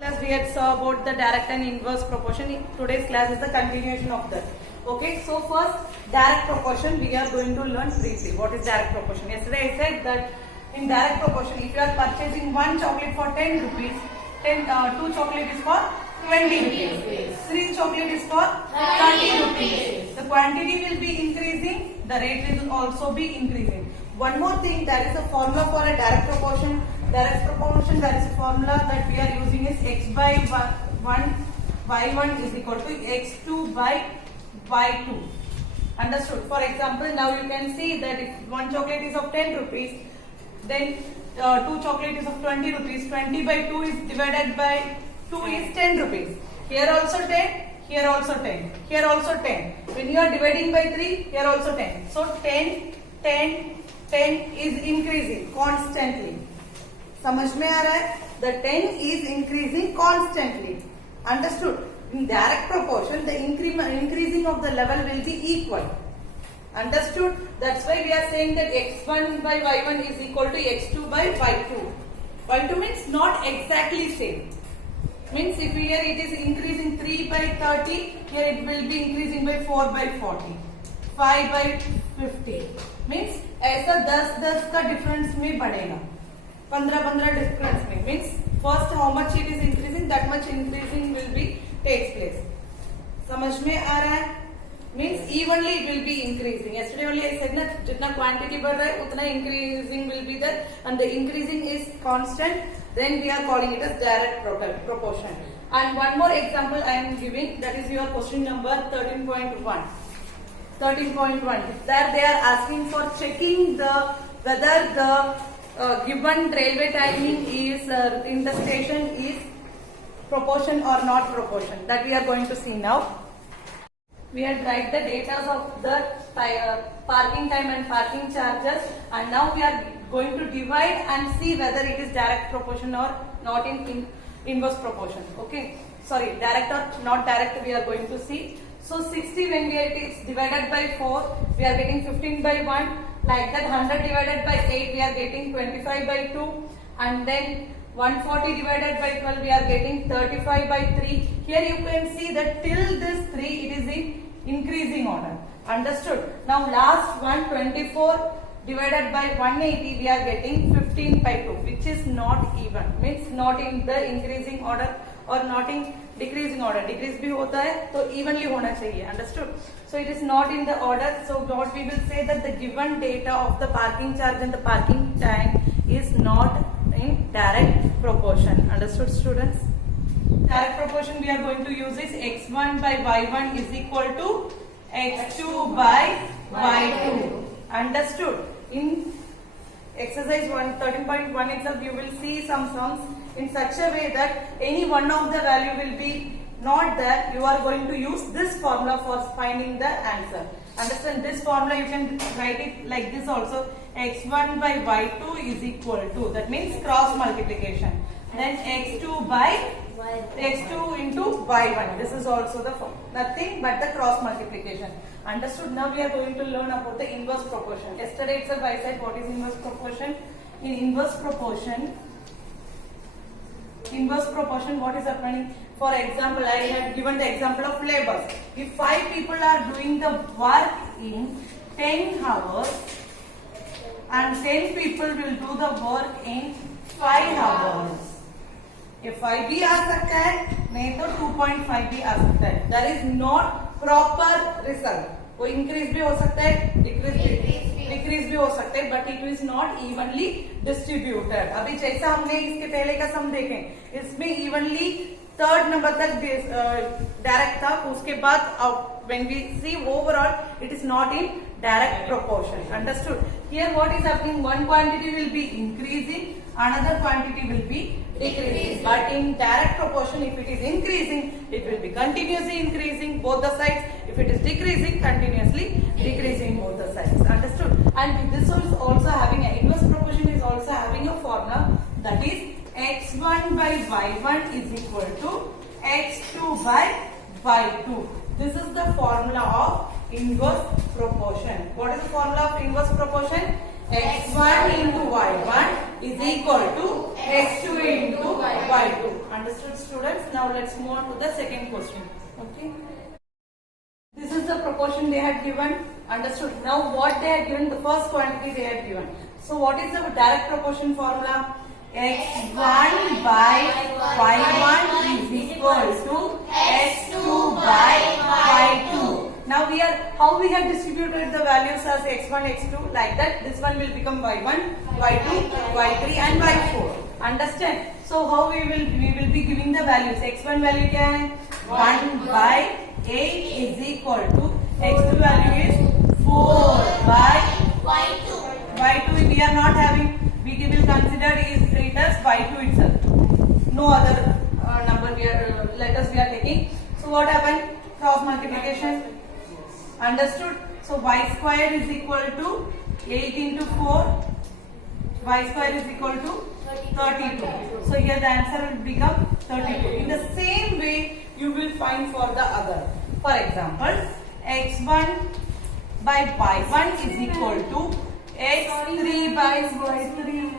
Class we had saw about the direct and inverse proportion. Today's class is the continuation of that. Okay, so first direct proportion we are going to learn briefly. What is direct proportion? Yesterday I said that in direct proportion, if you are purchasing one chocolate for 10 rupees, two chocolate is for 20 rupees, three chocolate is for 30 rupees. The quantity will be increasing, the rate will also be increasing. One more thing, there is a formula for a direct proportion. Direct proportion, there is a formula that we are using is x by 1 y1 is equal to x2 by y2. Understood? For example, now you can see that if one chocolate is of 10 rupees, then two chocolate is of 20 rupees. 20 by 2 is divided by 2 is 10 rupees. Here also 10, here also 10, here also 10. When you are dividing by 3, here also 10. So 10, 10, 10 is increasing constantly. समझ में आ रहा है? The 10 is increasing constantly. Understood? In direct proportion, the increasing of the level will be equal. Understood? That's why we are saying that x1 by y1 is equal to x2 by y2. Y2 means not exactly same. Means if here it is increasing 3 by 30, here it will be increasing by 4 by 40, 5 by 50. Means ऐसा 10 का difference में बढ़ेगा. 15 difference में. Means first how much it is increasing, that much increasing will be takes place. समझ में आ रहा है? Means evenly it will be increasing. Yesterday only I said ना जितना quantity बढ़ रहा है उतना increasing will be there, and the increasing is constant. Then we are calling it as direct proportion. And one more example I am giving, that is your question number 13.1. 13.1. There they are asking for checking whether the given railway timing is in the station is proportion or not proportion. That we are going to see now. We had write the data of the parking time and parking charges, and now we are going to divide and see whether it is direct proportion or not in inverse proportion. Okay, sorry, direct or not direct we are going to see. So 60 when it is divided by 4, we are getting 15 by 1. Like that 100 divided by 8, we are getting 25 by 2. And then 140 divided by 12, we are getting 35 by 3. Here you can see that till this 3, it is in increasing order. Understood? Now last one, 24 divided by 180, we are getting 15 by 2, which is not even. Means not in the increasing order or not in decreasing order. Decrease भी होता है तो evenly होना चाहिए. Understood? So it is not in the order. So what we will say that the given data of the parking charge and the parking time is not in direct proportion. Understood, students? Direct proportion we are going to use is x1 by y1 is equal to x2 by y2. Understood? In exercise 13.1 itself, you will see some sums in such a way that any one of the value will be not there. You are going to use this formula for finding the answer. Understand? This formula you can write it like this also. x1 by y2 is equal to, that means cross multiplication. Then x2 by x2 into y1. This is also the nothing but the cross multiplication. Understood? Now we are going to learn about the inverse proportion. Yesterday itself I said what is inverse proportion. In inverse proportion what is happening? For example, I have given the example of labor. If 5 people are doing the work in 10 hours and 10 people will do the work in 5 hours. ये 5 भी आ सकता है, नहीं तो 2.5 भी आ सकता है. That is not proper result. वो increase भी हो सकता है, decrease भी हो सकता है, but it is not evenly distributed. अभी जैसा हमने इसके पहले का सम देखें, इसमें evenly third number तक direct था, उसके बाद when we see overall, it is not in direct proportion. Understood? Here what is happening? One quantity will be increasing, another quantity will be decreasing. But in direct proportion, if it is increasing, it will be continuously increasing both the sides. If it is decreasing, continuously decreasing both the sides. Understood? And this is also having an inverse proportion is also having a formula, that is x1 by y1 is equal to x2 by y2. This is the formula of inverse proportion. What is the formula of inverse proportion? x1 into y1 is equal to x2 into y2. Understood? Understood, students? Now let's move on to the second question. Okay. This is the proportion they had given. Understood? Now what they had given, the first quantity they had given. So what is the direct proportion formula? X1 by Y1 is equal to X2 by Y2. Now how we have distributed the values as X1, X2 like that. This one will become Y1, Y2, Y3 and Y4. Understand? So how we will be giving the values. X1 value can 1 by 8 is equal to X2 value is 4 by Y2. Y2 we are not having. We will consider it as Y2 itself. No other number letters we are taking. So what happened? Cross multiplication. Understood? So y square is equal to 8 into 4. Y square is equal to 32. So here the answer will become 32. In the same way you will find for the other. For example, x1 by y1 is equal to x3 by y3